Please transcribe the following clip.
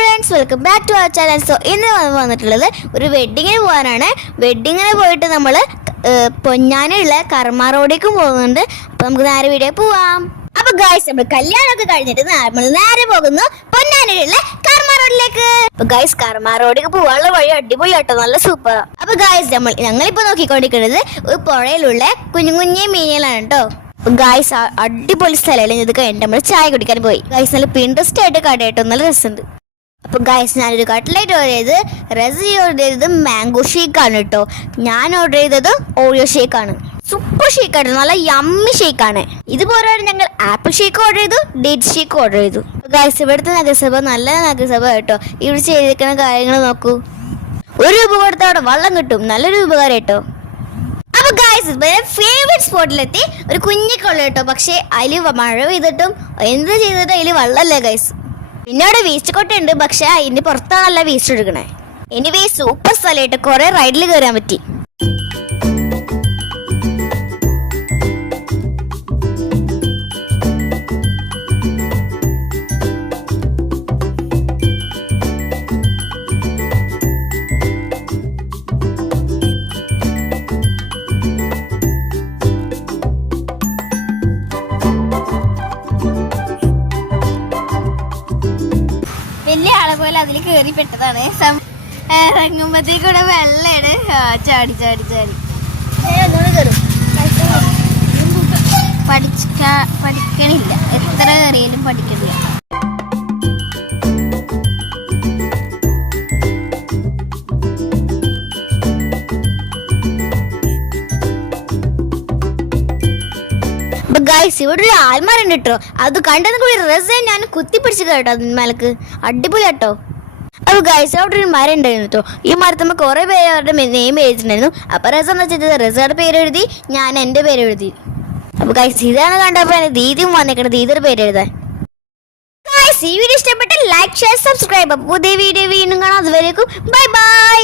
Friends, welcome back to our channel. So ഇന്ന് വന്നിട്ടുള്ളത് ഒരു വെഡ്ഡിങ്ങിന് പോകാനാണ്. വെഡ്ഡിങ്ങിന് പോയിട്ട് നമ്മൾ പൊന്നാനിയുള്ള കർമ്മ റോഡിലേക്ക് പോകുന്നുണ്ട്. അപ്പോൾ നമുക്ക് നേരെ വീഡിയോ പോവാം. അപ്പോൾ ഗൈസ്, നമ്മൾ കല്യാണമൊക്കെ കഴിഞ്ഞിട്ട് നമ്മൾ നേരെ പോകുന്നു പൊന്നാനിയുള്ള കർമ്മ റോഡിലേക്ക്. അപ്പോൾ ഗൈസ്, കർമ്മ റോഡിലേക്ക് പോകാനുള്ള വഴി അടിപൊളിയാട്ടോ, നല്ല സൂപ്പറാണ്. അപ്പോൾ ഗൈസ്, ഞങ്ങളിപ്പോൾ നോക്കിക്കൊണ്ടിരിക്കുന്നത് ഒരു പുഴയിലുള്ള കുഞ്ഞു കുഞ്ഞേ മീനുകളാണ് കേട്ടോ. ഗൈസ്, അടിപൊളി സ്ഥലമല്ലേ. ഇത് കഴിഞ്ഞിട്ട് നമ്മൾ ചായ കുടിക്കാൻ പോയി. ഗൈസ്, നല്ല പിൻട്രസ്റ്റ് ആയിട്ട് കട കേട്ടോ, നല്ല രസമുണ്ട്. അപ്പൊ ഗൈസ്, ഞാനൊരു കട്ട്ലേറ്റ് ഓർഡർ ചെയ്ത്, റസി ഓർഡർ ചെയ്തത് മാംഗോ ഷേക്കാണ് കേട്ടോ. ഞാൻ ഓർഡർ ചെയ്തത് ഓറിയോ ഷേക്കാണ്. സൂപ്പർ ഷേക്കാണ്, നല്ല യമ്മി ഷേക്കാണ്. ഇതുപോലെ ഞങ്ങൾ ആപ്പിൾ ഷേക്ക് ഓർഡർ ചെയ്തു, ഡേറ്റ് ഷേക്ക് ഓർഡർ ചെയ്തു. ഗൈസ്, ഇവിടുത്തെ നഗരസഭ നല്ല നഗരസഭ കേട്ടോ. ഇവിടെ ചെയ്തിരിക്കുന്ന കാര്യങ്ങൾ നോക്കൂ. 1 രൂപ കൊടുത്താൽ അവിടെ വെള്ളം കിട്ടും, നല്ലൊരു ഉപകാരം കേട്ടോ. അപ്പൊ ഗൈസ്, ഫേവറേറ്റ് സ്പോട്ടിലെത്തി. ഒരു കുഞ്ഞിക്കൊള്ള കേട്ടോ, പക്ഷെ അതിൽ മഴ പെയ്തിട്ടും എന്ത് ചെയ്തിട്ടും അതിൽ വെള്ളമല്ലേ ഗൈസ്. പിന്നെ അവിടെ വേസ്റ്റ് കൊട്ടുണ്ട്, പക്ഷെ അതിന്റെ പുറത്താണല്ല വേസ്റ്റ് എടുക്കണേ. എനിവേ സൂപ്പർ സ്ഥലമായിട്ട് കുറെ റൈഡിൽ കയറാൻ പറ്റി. വലിയ ആളെ പോലെ അതിൽ കയറി പെട്ടതാണ്. ഇറങ്ങുമ്പോഴത്തേക്കൂടെ വെള്ളമാണ്. ചാടി ചാടി ചാടി പഠിക്കണില്ല, എത്ര കയറിയാലും പഠിക്കണില്ല. ഗൈസ്, ഇവിടെ ഒരു ആൽമരണ്ട് കേട്ടോ. അത് കണ്ടത് കൂടി റസ ഞാൻ കുത്തിപ്പിടിച്ച് കേട്ടോ അതിന്മേലക്ക്. അടിപൊളി കേട്ടോ. അപ്പോൾ ഗൈസ്, അവിടെ ഒരു മരം ഉണ്ടായിരുന്നു കേട്ടോ. ഈ മരത്തുമ്പോൾ കുറേ പേര് അവരുടെ നെയിം എഴുതിയിട്ടുണ്ടായിരുന്നു. അപ്പോൾ റസ എന്ന് വെച്ചാൽ റസയുടെ പേര് എഴുതി, ഞാൻ എൻ്റെ പേര് എഴുതി. അപ്പോൾ ഗൈസ്, ഇതാണ് കണ്ടപ്പോൾ ദീദിയും വന്നേക്കണത്, ദീദിയുടെ പേര് എഴുതാൻ. ഗൈസ്, ഈ വീഡിയോ ഇഷ്ടപ്പെട്ട ലൈക്ക്, ഷെയർ, സബ്സ്ക്രൈബ്. പുതിയ വീഡിയോ വീണ്ടും കാണാം. അതുവരേക്കും ബൈ ബൈ.